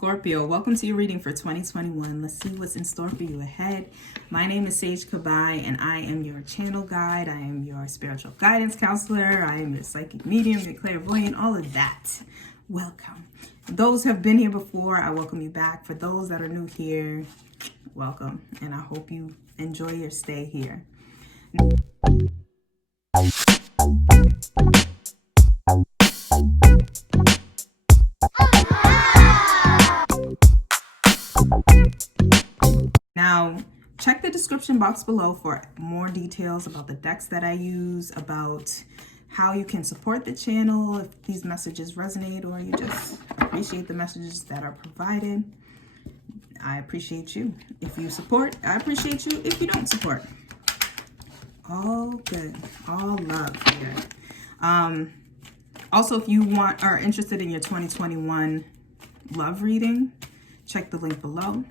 Scorpio, welcome to your reading for 2021. Let's see what's in store for you ahead. My name is Sage Kabai, and I am your channel guide. I am your spiritual guidance counselor. I am your psychic medium, your clairvoyant, all of that. Welcome. For those who have been here before, I welcome you back. For those that are new here, welcome. And I hope you enjoy your stay here. Now, check the description box below for more details about the decks that I use, about how you can support the channel if these messages resonate or you just appreciate the messages that are provided. I appreciate you if you support. I appreciate you if you don't support. All good. All love here. Also, if you are interested in your 2021 love reading, check the link below.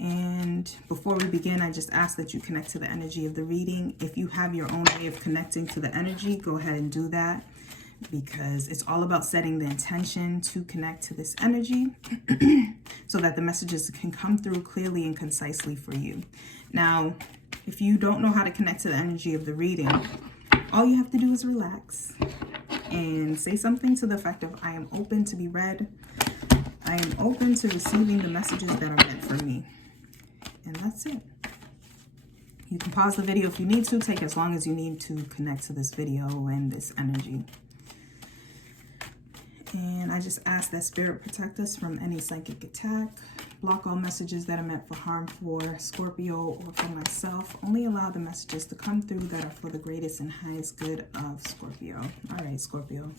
And before we begin, I just ask that you connect to the energy of the reading. If you have your own way of connecting to the energy, go ahead and do that, because it's all about setting the intention to connect to this energy so that the messages can come through clearly and concisely for you. Now, if you don't know how to connect to the energy of the reading, all you have to do is relax and say something to the effect of, I am open to be read. I am open to receiving the messages that are meant for me. And that's it. You can pause the video if you need to. Take as long as you need to connect to this video and this energy. And I just ask that Spirit protect us from any psychic attack. Block all messages that are meant for harm for Scorpio or for myself. Only allow the messages to come through that are for the greatest and highest good of Scorpio. All right, Scorpio.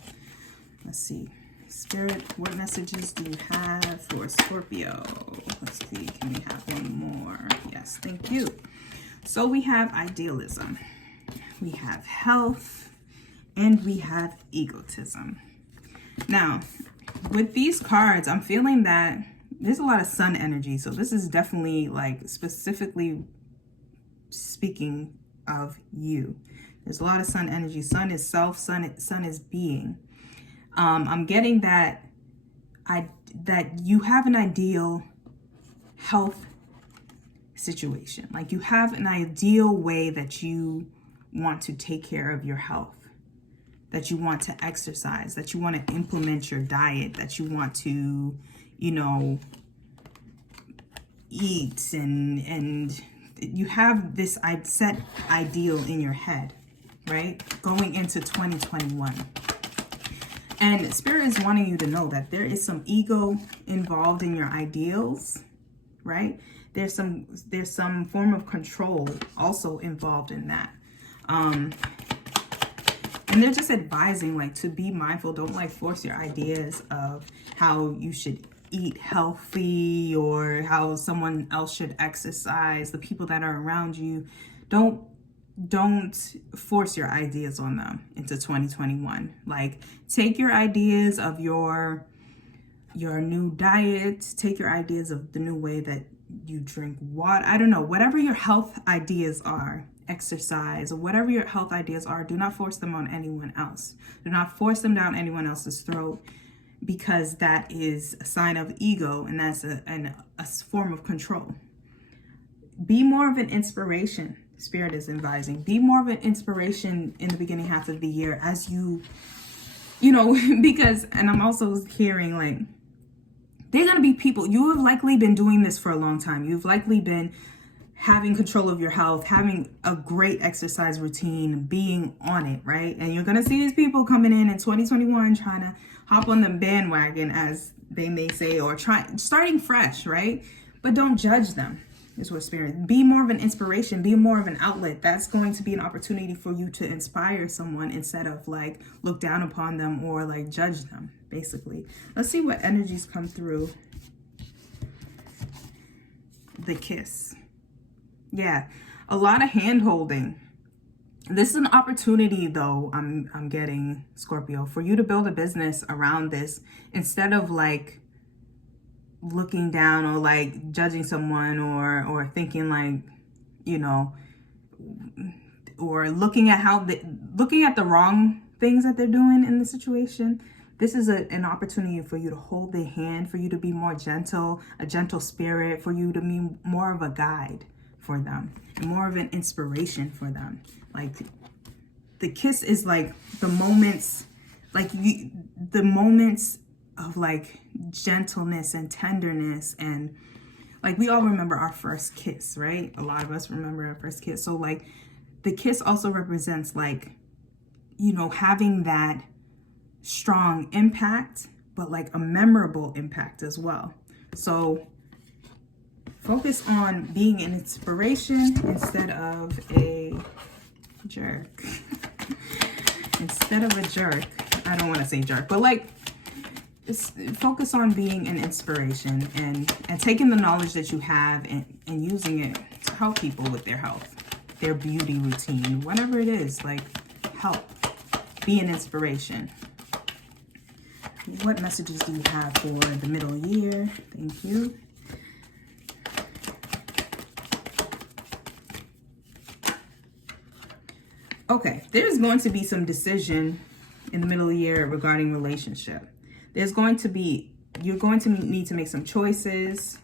Let's see. Spirit, what messages do you have for Scorpio? Let's see, can we have one more? Yes, thank you. So we have idealism, we have health, and we have egotism. Now, with these cards, I'm feeling that there's a lot of sun energy. So this is definitely like specifically speaking of you. There's a lot of sun energy. Sun is self, sun is being. I'm getting that you have an ideal health situation. Like you have an ideal way that you want to take care of your health, that you want to exercise, that you want to implement your diet, that you want to, you know, eat, and you have this set ideal in your head, right? Going into 2021. And Spirit is wanting you to know that there is some ego involved in your ideals, right? There's some form of control also involved in that. And they're just advising like to be mindful. Don't like force your ideas of how you should eat healthy or how someone else should exercise. The people that are around you, don't force your ideas on them into 2021. Like take your ideas of your new diet, take your ideas of the new way that you drink water. I don't know, whatever your health ideas are, exercise, or whatever your health ideas are, do not force them on anyone else. Do not force them down anyone else's throat, because that is a sign of ego, and that's a form of control. Be more of an inspiration. Spirit is advising. Be more of an inspiration in the beginning half of the year as you know, because, and I'm also hearing like, there are going to be people, you have likely been doing this for a long time. You've likely been having control of your health, having a great exercise routine, being on it, right? And you're going to see these people coming in 2021 trying to hop on the bandwagon, as they may say, or starting fresh, right? But don't judge them. Is what Spirit. Be more of an inspiration, be more of an outlet. That's going to be an opportunity for you to inspire someone instead of like look down upon them or like judge them, basically. Let's see what energies come through. The kiss. Yeah, a lot of hand holding. This is an opportunity though, I'm getting, Scorpio, for you to build a business around this instead of like looking down or like judging someone or thinking like, you know, or looking at the wrong things that they're doing in the situation. This is an opportunity for you to hold their hand, for you to be more gentle, a gentle spirit, for you to be more of a guide for them, and more of an inspiration for them. Like, the kiss is like the moments, like the moments of like gentleness and tenderness, and like we all remember our first kiss, right? A lot of us remember our first kiss. So like the kiss also represents like, you know, having that strong impact, but like a memorable impact as well. So focus on being an inspiration instead of a jerk. Instead of a jerk. I don't want to say jerk, but like, just focus on being an inspiration and taking the knowledge that you have and using it to help people with their health, their beauty routine, whatever it is. Like, help. Be an inspiration. What messages do you have for the middle year? Thank you. Okay, there's going to be some decision in the middle of the year regarding relationship. You're going to need to make some choices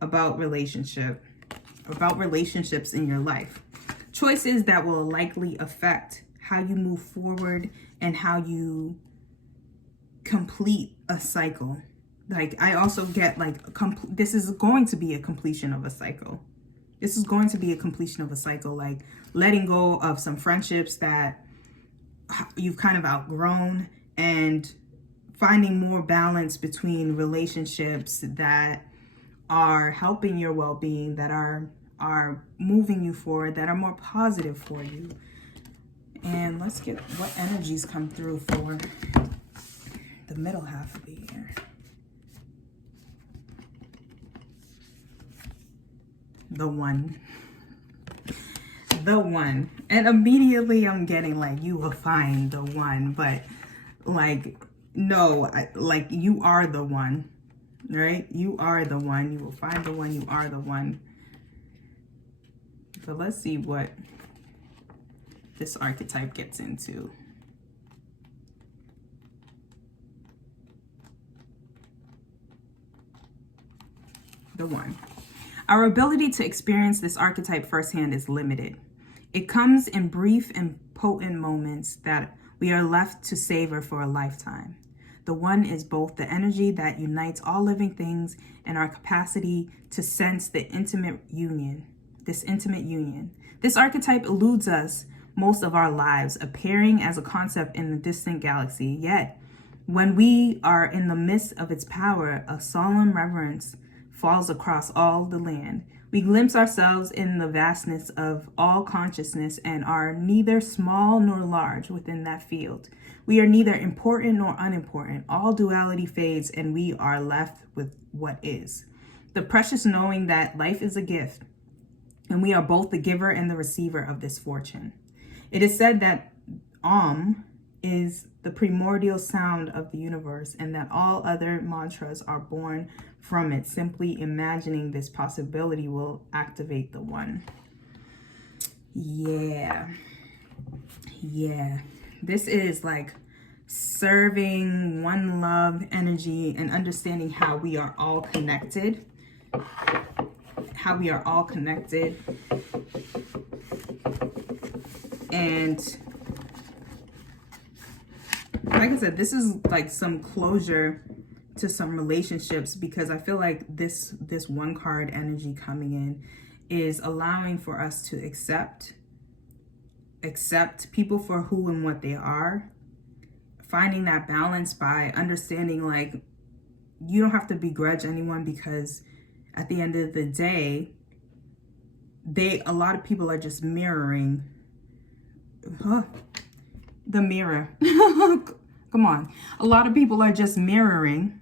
about relationships in your life. Choices that will likely affect how you move forward and how you complete a cycle. Like, I also get like, this is going to be a completion of a cycle. This is going to be a completion of a cycle, like letting go of some friendships that you've kind of outgrown and finding more balance between relationships that are helping your well-being, that are moving you forward, that are more positive for you. And let's get what energies come through for the middle half of the year. The one. And immediately I'm getting like, you will find the one, but like, no, like, you are the one, right? You are the one. You will find the one. You are the one. So let's see what this archetype gets into. The one. Our ability to experience this archetype firsthand is limited. It comes in brief and potent moments that we are left to savor for a lifetime. The one is both the energy that unites all living things and our capacity to sense this intimate union. This archetype eludes us most of our lives, appearing as a concept in the distant galaxy. Yet, when we are in the midst of its power, a solemn reverence falls across all the land. We glimpse ourselves in the vastness of all consciousness and are neither small nor large within that field. We are neither important nor unimportant. All duality fades and we are left with what is. The precious knowing that life is a gift and we are both the giver and the receiver of this fortune. It is said that Om is the primordial sound of the universe and that all other mantras are born from it. Simply imagining this possibility will activate the one. Yeah. This is like serving one love energy and understanding how we are all connected. And like I said, this is like some closure to some relationships, because I feel like this one card energy coming in is allowing for us to accept people for who and what they are, finding that balance by understanding like you don't have to begrudge anyone, because at the end of the day, a lot of people are just mirroring the mirror. Come on. A lot of people are just mirroring,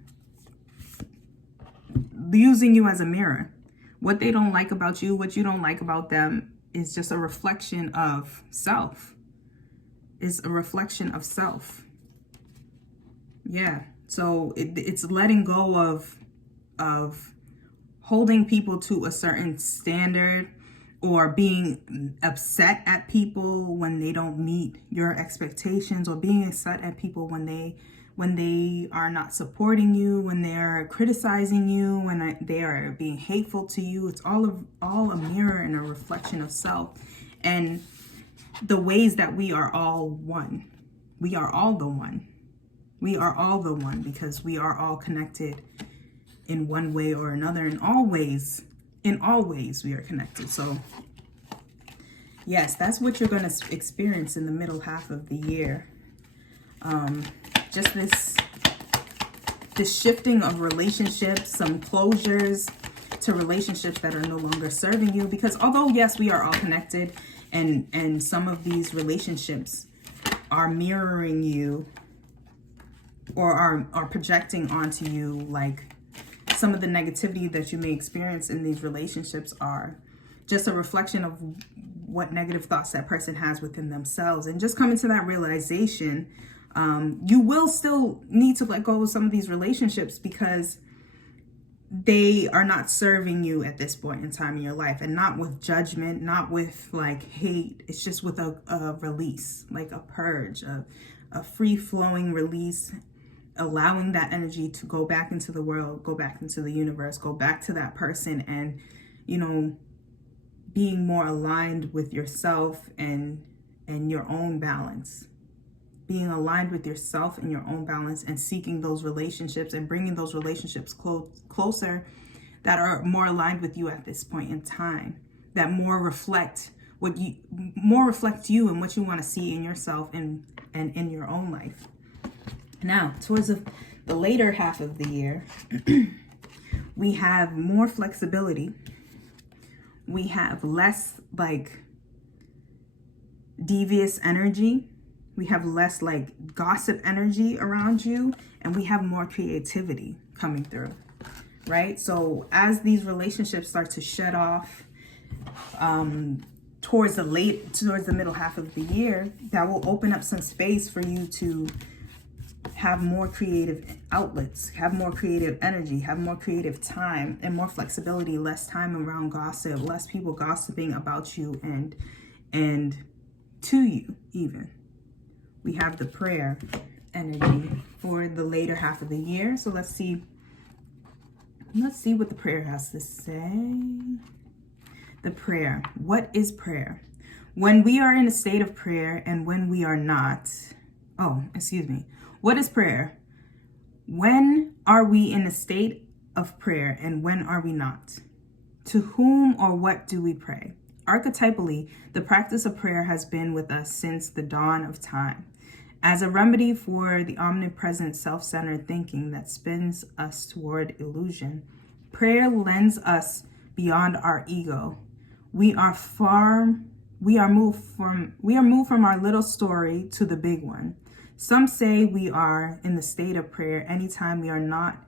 using you as a mirror. What they don't like about you, what you don't like about them, is just a reflection of self. Yeah. So it's letting go of holding people to a certain standard, or being upset at people when they don't meet your expectations, or being upset at people when when they are not supporting you, when they are criticizing you, when they are being hateful to you. It's all a mirror and a reflection of self, and the ways that we are all one. We are all the one. We are all the one because we are all connected in one way or another. In all ways we are connected. So yes, that's what you're going to experience in the middle half of the year. Just this shifting of relationships, some closures to relationships that are no longer serving you. Because although, yes, we are all connected, and some of these relationships are mirroring you or are projecting onto you, like some of the negativity that you may experience in these relationships are just a reflection of what negative thoughts that person has within themselves. And just coming to that realization, you will still need to let go of some of these relationships because they are not serving you at this point in time in your life, and not with judgment, not with like hate. It's just with a release, like a purge, a free flowing release, allowing that energy to go back into the world, go back into the universe, go back to that person, and, you know, being more aligned with yourself and your own balance. Being aligned with yourself and your own balance, and seeking those relationships and bringing those relationships closer that are more aligned with you at this point in time, that more reflect you and what you want to see in yourself and in your own life. Now, towards the later half of the year, we have more flexibility. We have less like devious energy. We have less like gossip energy around you, and we have more creativity coming through, right? So as these relationships start to shed off towards the middle half of the year, that will open up some space for you to have more creative outlets, have more creative energy, have more creative time and more flexibility, less time around gossip, less people gossiping about you and to you even. We have the prayer energy for the later half of the year. So let's see what the prayer has to say. The prayer. What is prayer? When we are in a state of prayer and when we are not. What is prayer? When are we in a state of prayer and when are we not? To whom or what do we pray? Archetypally, the practice of prayer has been with us since the dawn of time. As a remedy for the omnipresent self-centered thinking that spins us toward illusion, prayer lends us beyond our ego. We are moved from our little story to the big one. Some say we are in the state of prayer anytime we are not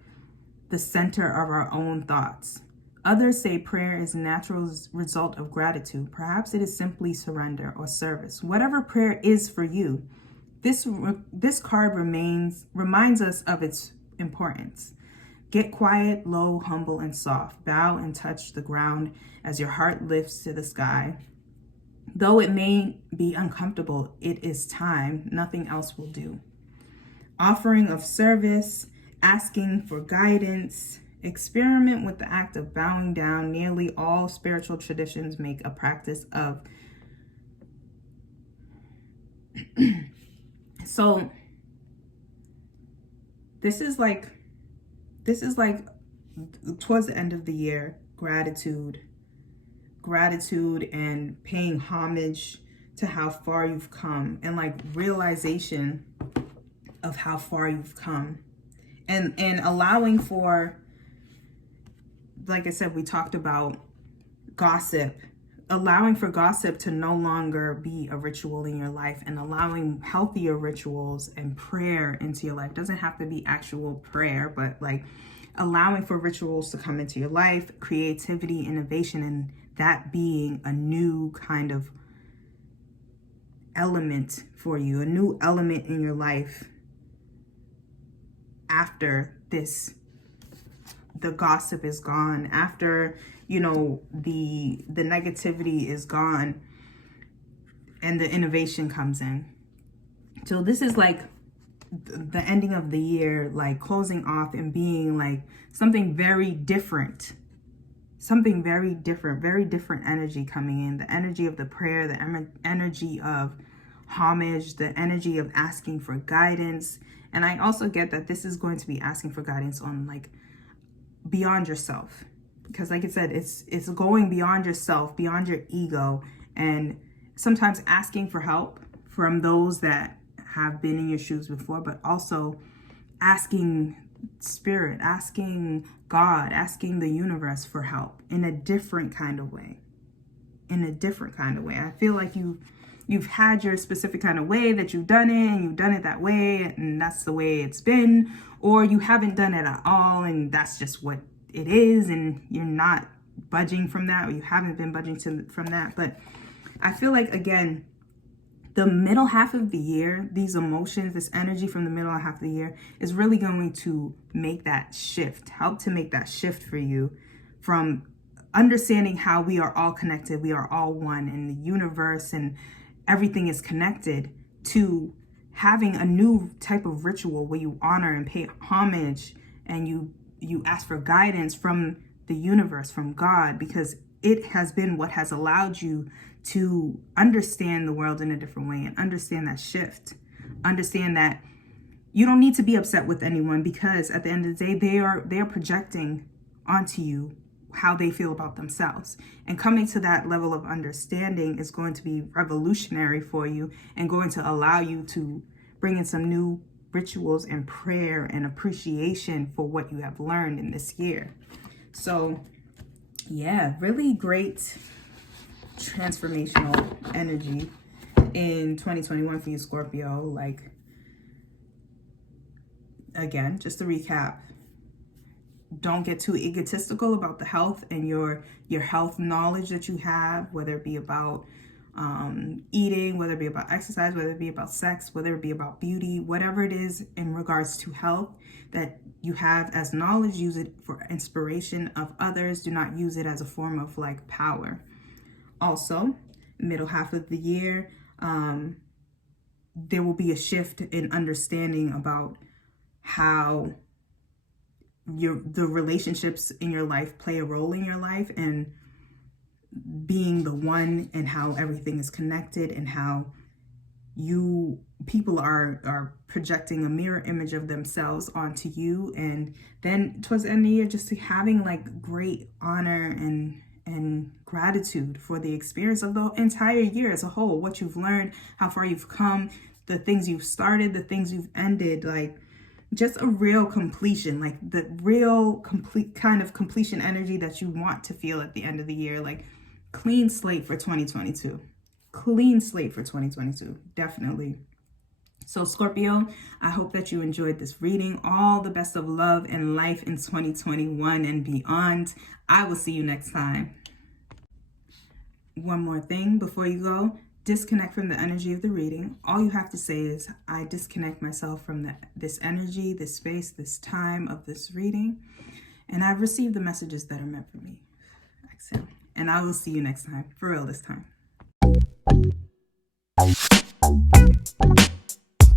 the center of our own thoughts. Others say prayer is a natural result of gratitude. Perhaps it is simply surrender or service. Whatever prayer is for you, this card reminds us of its importance. Get quiet, low, humble, and soft. Bow and touch the ground as your heart lifts to the sky. Though it may be uncomfortable, it is time. Nothing else will do. Offering of service, asking for guidance. Experiment with the act of bowing down. Nearly all spiritual traditions make a practice of. So this is like towards the end of the year, gratitude and paying homage to how far you've come, and like realization of how far you've come, and allowing for, like I said, we talked about gossip, allowing for gossip to no longer be a ritual in your life, and allowing healthier rituals and prayer into your life. It doesn't have to be actual prayer, but like allowing for rituals to come into your life, creativity, innovation, and that being a new kind of element for you, a new element in your life after the gossip is gone, after, the negativity is gone and the innovation comes in. So this is like the ending of the year, like closing off and being like something very different. Something very different energy coming in. The energy of the prayer, the energy of homage, the energy of asking for guidance. And I also get that this is going to be asking for guidance on like beyond yourself. Because like I said, it's going beyond yourself, beyond your ego, and sometimes asking for help from those that have been in your shoes before, but also asking spirit, asking God, asking the universe for help in a different kind of way. I feel like you've had your specific kind of way that you've done it, and you've done it that way, and that's the way it's been, or you haven't done it at all, and that's just what it is, and you're not budging from that, or you haven't been budging from that. But I feel like, again, the middle half of the year, these emotions, this energy from the middle half of the year is really going to make that shift, help to make that shift for you from understanding how we are all connected, we are all one, and the universe and everything is connected, to having a new type of ritual where you honor and pay homage, and you ask for guidance from the universe, from God, because it has been what has allowed you to understand the world in a different way and understand that shift. Understand that you don't need to be upset with anyone, because at the end of the day, they are projecting onto you how they feel about themselves. And coming to that level of understanding is going to be revolutionary for you and going to allow you to bring in some new rituals and prayer and appreciation for what you have learned in this year. So yeah, really great transformational energy in 2021 for you, Scorpio. Like, again, just to recap, don't get too egotistical about the health and your health knowledge that you have, whether it be about eating, whether it be about exercise, whether it be about sex, whether it be about beauty, whatever it is in regards to health that you have as knowledge, use it for inspiration of others. Do not use it as a form of like power. Also, middle half of the year, there will be a shift in understanding about how the relationships in your life play a role in your life, and being the one, and how everything is connected, and how people are projecting a mirror image of themselves onto you. And then towards the end of the year, just having like great honor and gratitude for the experience of the entire year as a whole, what you've learned, how far you've come, the things you've started, the things you've ended, like just a real completion, like the real complete kind of completion energy that you want to feel at the end of the year. Like clean slate for 2022. Clean slate for 2022, definitely. So Scorpio, I hope that you enjoyed this reading. All the best of love and life in 2021 and beyond. I will see you next time. One more thing before you go. Disconnect from the energy of the reading. All you have to say is, I disconnect myself from this energy, this space, this time of this reading, and I've received the messages that are meant for me. Exhale. And I will see you next time. For real this time.